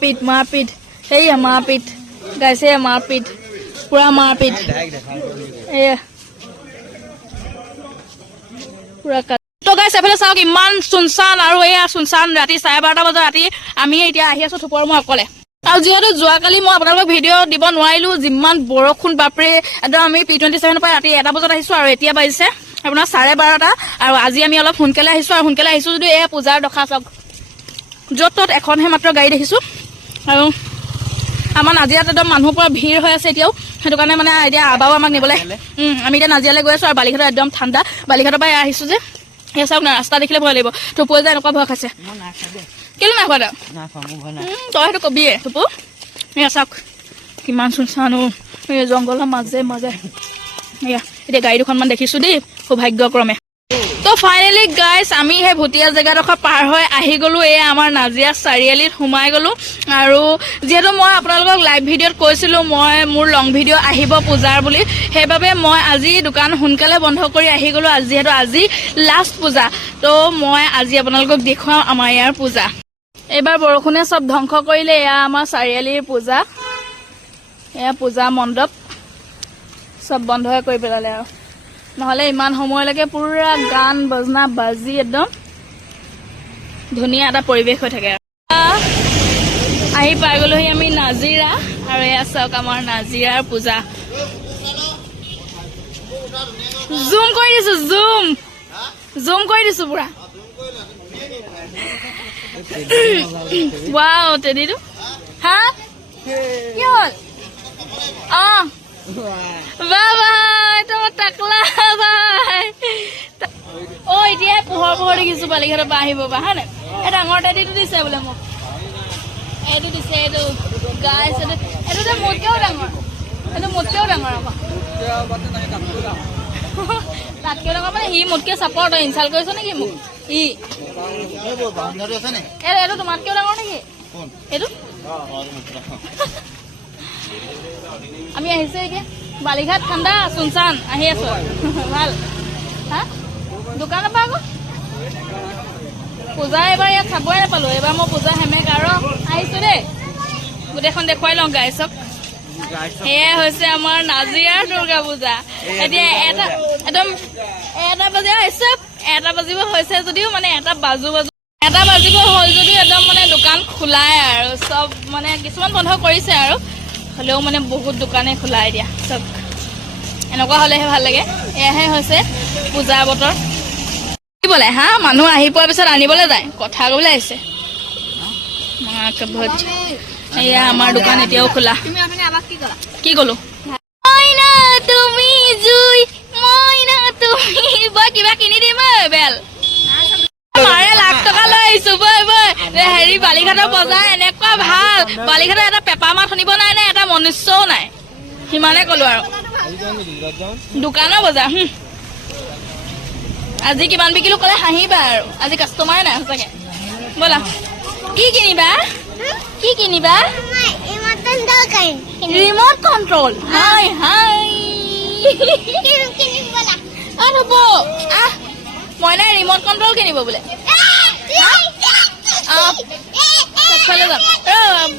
मारपीट हे मारपीट गाइसे मारपीट पूरा मारपीट पूरा तो गाइस एफाले चाওক ইমান সুনসান আৰু এয়া সুনসান ৰাতি 12:30 বজা ৰাতি আমি এতিয়া আহি আছো থুপৰ মই অকলে আৰু যেহেতু যোৱাকালি মই আপোনালোকক ভিডিঅ' দিব নোৱাৰিলো যিমান বৰষুণ বাপৰে একদম আমি P27 পৰা ৰাতি 1 বজাত আহিছো আৰু এতিয়া বাজিছে আপোনাৰ 12:30 আৰু আজি আমি অলপ সোনকালে আহিছো আৰু সোনকালে আহিছো যদি এয়া পূজাৰ দখা চাওক য'ত তত এখনহে মাত্ৰ গাড়ী দেখিছো আৰু আমাৰ নাজিয়াত একদম মানুহ পৰা ভিৰ হৈ আছে এতিয়াও সেইটো কাৰণে মানে এতিয়া আবাও আমাক নিবলে আমি এতিয়া নাজিয়ালে গৈ আছো আৰু বালিঘাট একদম ঠাণ্ডা বালিঘাটৰ পৰা আহিছো যে এই চাওক না ৰাস্তা দেখিলে ভয় লাগিব টুপু যে এনেকুৱা ভয় খাইছে কেলে না খোৱা তই সেইটো কবিয়ে টুপু এয়া চাওক কিমান সুনসানো এই জংঘলৰ মাজে মাজে এয়া এতিয়া গাড়ী দুখনমান দেখিছো দেই সৌভাগ্যক্ৰমে তো ফাইনালি গাইস আমি হে ভুটিয়া জেগাডোখৰ পাৰ হৈ আহি গলো এই আমাৰ নাজিয়া চাৰিআলিত সোমাই গলো আৰু যেহেতু মই আপোনালোকক লাইভ ভিডিঅ'ত কৈছিলো মই মোৰ লং ভিডিঅ' আহিব পূজাৰ বুলি সেইবাবে মই আজি দোকান সোনকালে বন্ধ কৰি আহি গলো আজি যেহেতু আজি লাষ্ট পূজা তো মই আজি আপোনালোকক দেখুৱাম আমাৰ ইয়াৰ পূজা এবাৰ বৰষুণে সব ধ্বংস কৰিলে এয়া আমাৰ চাৰিআলিৰ পূজা এয়া পূজা মণ্ডপ সব বন্ধ কৰি পেলালে আৰু নহলে ইমান সময়লৈকে পুৰা গান বজনা বাজি একদম ধুনীয়া এটা পৰিৱেশ হৈ থাকে আহি পাই গলোহি আমি নাজিৰা আৰু এয়া চাওক আমাৰ নাজিৰাৰ পূজা জুম কৰি দিছো জুম কৰি দিছো পুৰা ৱাও তেদিটো হা কি হ'ল বাবা তোমাৰ টাকলা ভাই ও এতিয়া পোহৰ দেখিছো বালিঘাটৰ পৰা আহিব বা হা এই ডাঙৰ দাদিটো দিছে বোলে মোক এইটো দিছে এইটো গাইছ এইটো যে মোতকেও ডাঙৰ আকৌ তাতকেও ডাঙৰ মানে সি মোতকে চাপৰ্ট ইনচাল্ট কৰিছ নেকি মোক এইটো তোমাতকেও ডাঙৰ নেকি এইটো আমি আহিছো এতিয়া বালিঘাট ঠাণ্ডা সুনসান আহি আছো ভাল হা দোকানৰ পৰা আকৌ পূজা এবাৰ ইয়াত চাবই নাপালো এবাৰ মই পূজা হেমেক আৰু আহিছো দেই গোটেইখন দেখুৱাই লওঁ গাইছক এয়া হৈছে আমাৰ নাজিৰাৰ দুৰ্গা পূজা এতিয়া এটা বাজিব হৈছে এটা বাজিব হৈছে যদিও মানে এটা বাজিব হ'ল যদিও একদম মানে দোকান খোলাই আৰু চব মানে কিছুমান বন্ধ কৰিছে আৰু হলেও মানে বহুত দোকানে খোলা এতিয়া চব এনেকুৱা হলেহে ভাল লাগে এয়াহে হৈছে পূজা বতৰ কি বোলে হা মানুহ আহি পোৱাৰ পিছত আনিবলৈ যায় কথা ক'বলৈ আহিছে এয়া আমাৰ দোকান এতিয়াও খোলা কি ক'লো মইনা তুমি জুই মইনা তুমি বই কিবা কিনি দিম বেল মাৰে লাখ টকা লৈ আহিছো বই হেৰি বালিঘাটৰ বজাৰ এনেকুৱা ভাল বালিঘাটৰ এটা পেপা মাত শুনিব নাই নে এটা মনুষ্যও নাই সিমানে ক'লো আৰু দোকানৰ বজাৰ আজি কিমান বিকিলো ক'লে হাঁহিবা আৰু আজি কাষ্টমাৰ নাই সঁচাকে ব'লা কি কিনিবা ৰিমট কণ্ট্ৰল হাই মইনাই ৰিমট কণ্ট্ৰল কিনিব বোলে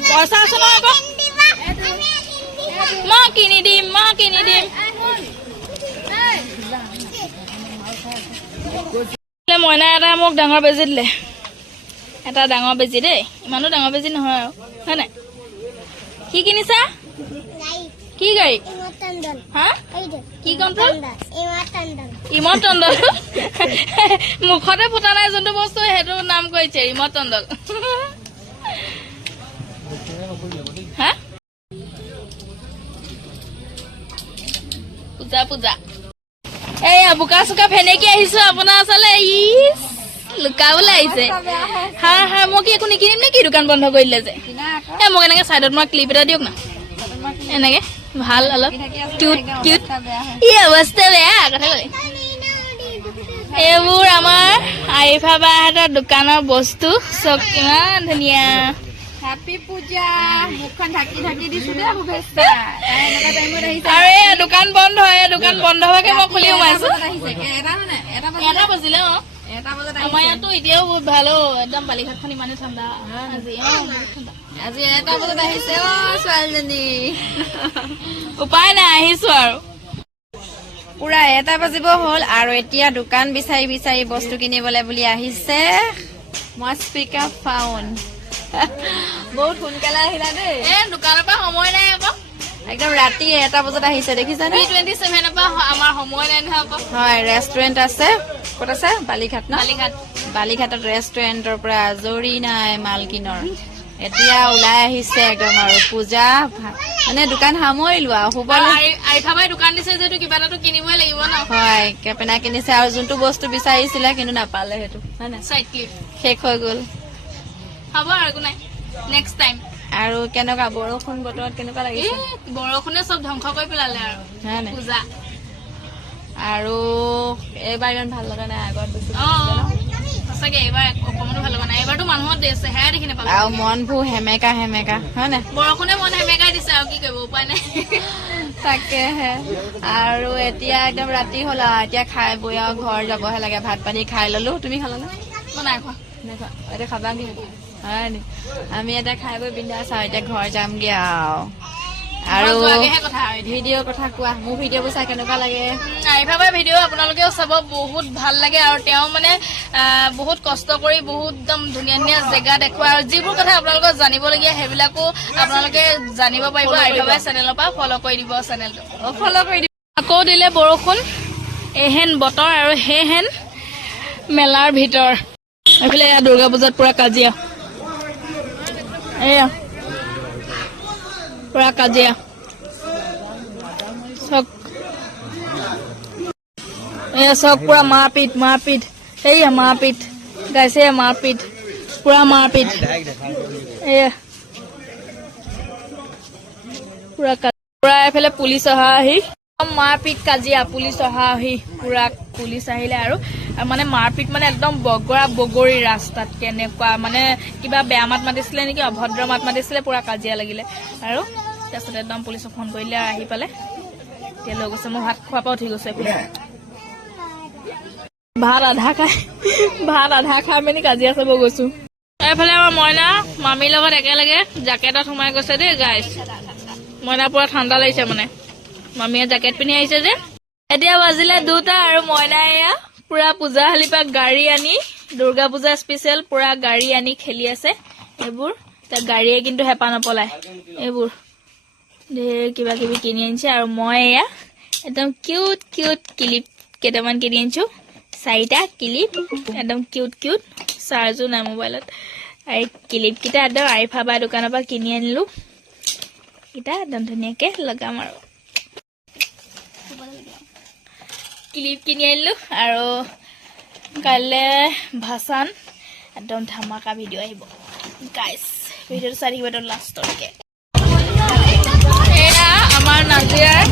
পইচা আছে নহয় আকৌ মই কিনি দিম মইনাই এটা মোক ডাঙৰ বেজি দিলে এটা ডাঙৰ বেজি দেই ইমানো ডাঙৰ বেজি নহয় আৰু হয় নাই কি কিনিছা কি গাড়ী হা কি কণ্ট্ৰল ইমত টণ্ডল মুখতে ফুটা নাই যোনটো বস্তু সেইটো নাম কৰিছে ইমত টণ্ডল হা পূজা এয়া বোকা চোকা ফেনেকি আহিছো আপোনাৰ ওচৰলৈ লুকাবলৈ আহিছে হা মই কি একো নিকিনিম নেকি দোকান বন্ধ কৰি দিলে যে মোক এনেকে চাইডত মই ক্লিপ এটা দিয়ক না এনেকে ভাল অলপ কিউট ই অৱস্থা বেয়া কথা ক'লে এইবোৰ আমাৰ আৰিফা বাহঁতৰ দোকানৰ বস্তু চব কিমান ধুনীয়া হ্যাপি পূজা মুখখন ঢাকি দিছো দে শুভেচ্ছা আৰু দোকান বন্ধ হয় দোকান বন্ধ হোৱাকে মই খুলি সোমাইছো এটা বাজিলে এটা বজাত আমাৰ ইয়াতো এতিয়াও বহুত ভাল একদম বালিঘাটখন ইমানেই ঠাণ্ডা আজি বহুত ঠাণ্ডা আজি এটা বজাত আহিছে অ ছোৱালীজনী উপায় নাই আহিছো আৰু পুৰা এটা বাজিব হ'ল আৰু এতিয়া দোকান বিচাৰি বিচাৰি বস্তু কিনিবলৈ বুলি আহিছে মই স্পিকাৰ ফাউন বহুত সোনকালে আহিলা দেই দোকানৰ পৰা সময় নাই আকৌ একদম ৰাতি এটা বজাত আহিছে দেখিছানে B27 পৰা আমাৰ সময় নাই নহয় আকৌ হয় ৰেষ্টুৰেণ্ট আছে ক'ত আছে বালিঘাট ন বালিঘাট বালিঘাটত ৰেষ্টুৰেণ্টৰ পৰা আজৰি নাই মালকিনৰ এতিয়া ওলাই আহিছে একদম আৰু পূজা মানে দোকান সামৰিলো আৰু শুবলৈ আৰিফাবাই দোকান দিছে যিহেতু কিবা এটাতো কিনিবই লাগিব ন হয় কেপেনা কিনিছে আৰু যোনটো বস্তু বিচাৰিছিলে কিন্তু নাপালে সেইটো হয় নাই শেষ হৈ গ'ল হ'ব আৰু একো নাই নেক্সট টাইম আৰু কেনেকুৱা বৰষুণ বতৰত কেনেকুৱা লাগিছে বৰষুণে চব ধ্বংস কৰি পেলালে আৰু হয় নাই পূজা আৰু এইবাৰ ইমান ভাল লগা নাই আগত বেছি সঁচাকে এইবাৰ অকমানো ভাল লগা নাই এইবাৰতো মানুহৰ চেহেৰা দেখি নাপালো আৰু মনবোৰ হেমেকা হেমেকা হয় নাই বৰষুণে মন সেমেকাই দিছে আৰু কি কৰিব উপায় নাই তাকেহে আৰু এতিয়া একদম ৰাতি হ'ল আৰু এতিয়া খাই বৈ আৰু ঘৰ যাবহে লাগে ভাত পানী খাই ললো তুমি খালা নে মই নাই খোৱা এতিয়া খাবা কি হয় নি আমি এতিয়া খাই বৈ বিন্দাছ আৰু এতিয়া ঘৰ যামগে আৰু ভিডিঅ'ৰ কথা কোৱা মোৰ ভিডিঅ'বোৰ চাই কেনেকুৱা লাগে আৰিফাবাই ভিডিঅ' আপোনালোকেও চাব বহুত ভাল লাগে আৰু তেওঁ মানে বহুত কষ্ট কৰি বহুত একদম ধুনীয়া ধুনীয়া জেগা দেখুৱায় আৰু যিবোৰ কথা আপোনালোকক জানিবলগীয়া সেইবিলাকো আপোনালোকে জানিব পাৰিব আৰিফাবাই চেনেলৰ পৰা ফ'ল' কৰি দিব চেনেলটো ফ'ল' কৰি দিব আকৌ দিলে বৰষুণ এহেন বতৰ আৰু সেহেন মেলাৰ ভিতৰ এইফালে এয়া দুৰ্গা পূজাত পুৰা কাজিয়া এয়া পুৰা কাজিয়া চক এয়া চক পুৰা মাৰপিট এয়া মাৰপিট গাইছে মাৰপিট পুৰা মাৰপিট এয়া পুৰা এফালে পুলিচ অহা আহি মাৰপিট কাজিয়া পুলিচ অহা আহি পুৰা পুলিচ আহিলে আৰু মানে মাৰপিট মানে একদম বগৰা বগৰী ৰাস্তাত কেনেকুৱা মানে কিবা বেয়া মাত মাতিছিলে নেকি অভদ্ৰ মাত মাতিছিলে পুৰা কাজিয়া লাগিলে আৰু তাৰপিছত একদম পুলিচক ফোন কৰিলে আৰু আহি পালে এতিয়া লৈ গৈছে মই ভাত খোৱাৰ পৰা উঠি গৈছে ভাত আধা খাই মেলি কাজিয়া চাব গৈছো এইফালে আমাৰ মইনা মামীৰ লগত একেলগে জেকেটত সোমাই গৈছে দেই গাইছ মইনা পুৰা ঠাণ্ডা লাগিছে মানে মামীয়ে জেকেট পিন্ধি আহিছে যে এতিয়া বাজিলে 2টা আৰু মইনা এয়া পুৰা পূজাশালিৰ পৰা গাড়ী আনি দুৰ্গা পূজা স্পেচিয়েল পুৰা গাড়ী আনি খেলি আছে এইবোৰ তাৰ গাড়ীয়ে কিন্তু হেঁপা নপলায় এইবোৰ ঢেৰ কিবা কিবি কিনি আনিছে আৰু মই এয়া একদম কিউট ক্লিপ কেইটামান কিনি আনিছো 4টা ক্লিপ একদম কিউট চাৰ্জো নাই মোবাইলত আৰু ক্লিপ কেইটা একদম আৰিফাবাই দোকানৰ পৰা কিনি আনিলো কেইটা একদম ধুনীয়াকে লগাম আৰু ক্লিপ কিনি আনিলো আৰু কাইলৈ ভাচান একদম ধামাকা ভিডিঅ' আহিব গাইছ ভিডিঅ'টো চাই থাকিব একদম লাষ্টলৈকে এয়া আমাৰ নাজিৰাৰ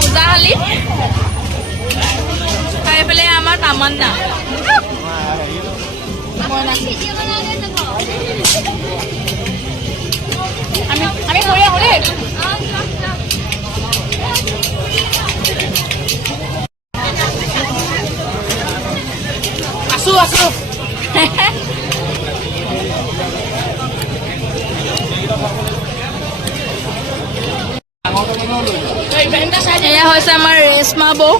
পূজাশালী এইফালে আমাৰ তামান্না আমি কৰি আহো দেই আছো এয়া হৈছে আমাৰ ৰেশমা বৌ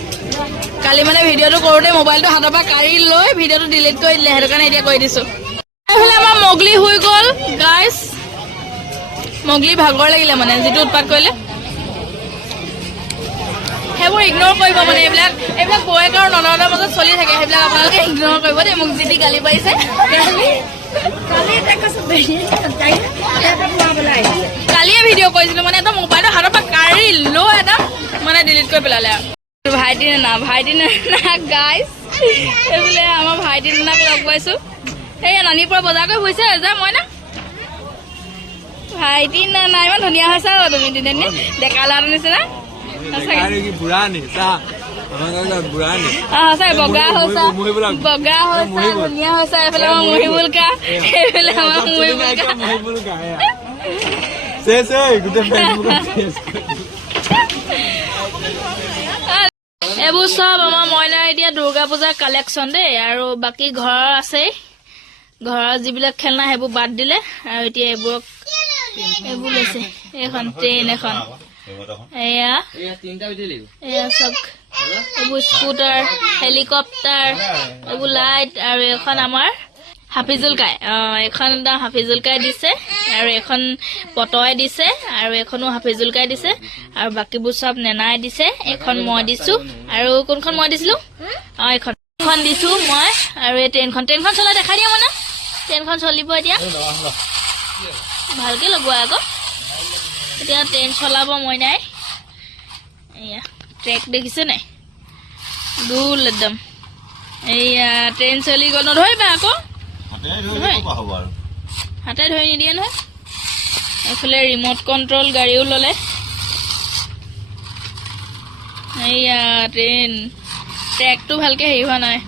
কালি মানে ভিডিঅ'টো কৰোঁতে মোবাইলটো হাতৰ পৰা কাঢ়ি লৈ ভিডিঅ'টো ডিলিট কৰি দিলে সেইটো কাৰণে এতিয়া কৰি দিছো এইফালে আমাৰ মগলি হৈ গ'ল গাইছ মগলি ভাগৰ লাগিলে মানে যিটো উৎপাত কৰিলে সেইবোৰ ইগন'ৰ কৰিব মানে এইবিলাক বৌয়েক আৰু ননদৰ মাজত চলি থাকে সেইবিলাক আপোনালোকে ইগন'ৰ কৰিব দেই মোক যি গালি পাৰিছে কালিয়ে ভিডিঅ' কৰিছিলো মানে একদম মোবাইলটো হাতৰ পৰা কাঢ়ি লৈ একদম মানে ডিলিট কৰি পেলালে আৰু ভাইটি নানা গাইছ এইবোলে আমাৰ ভাইটি নানাক লগ পাইছো সেই নানীৰ পৰা বজাৰ কৰি হৈছে যে মই না ভাইটি নানা ইমান ধুনীয়া হৈছে আৰু তুমি দিনে ডেকা ল'ৰাটোৰ নিচিনা সঁচাকে বগা ধুনীয়া হৈছে এইফালে আমাৰ মহিবুলকা এইফালে আমাৰ মহিবুলকা এইবোৰ চব আমাৰ মইনাৰ এতিয়া দুৰ্গা পূজাৰ কালেকশ্যন দেই আৰু বাকী ঘৰৰ আছে ঘৰৰ যিবিলাক খেলনা সেইবোৰ বাদ দিলে আৰু এতিয়া এইবোৰ লৈছে এখন ট্ৰেইন এখন এয়া চব এইবোৰ স্কুটাৰ হেলিকপ্টাৰ এইবোৰ লাইট আৰু এখন আমাৰ হাফিজুলকাই এখন হাফিজুলকাই দিছে আৰু এখন পতৱাই দিছে আৰু এখনো হাফিজুলকাই দিছে আৰু বাকীবোৰ চব নেনাই দিছে এখন মই দিছো আৰু কোনখন মই দিছিলো এখন দিছো মই আৰু এই ট্ৰেইনখন চলাই দেখাই দিয়া মানে ট্ৰেইনখন চলিব এতিয়া ভালকে লগোৱা আকৌ এতিয়া ট্ৰেইন চলাব মই নাই এয়া ট্ৰেক দেখিছে নাই দুল একদম এয়া ট্ৰেইন চলি গ'ল নধৰিবা আকৌ হাতে ধৰি নিদিয়ে নহয় এইফালে ৰিমট কণ্ট্ৰল গাড়ীও ল'লে এয়া ট্ৰেইনটো ভালকে হেৰি হোৱা নাই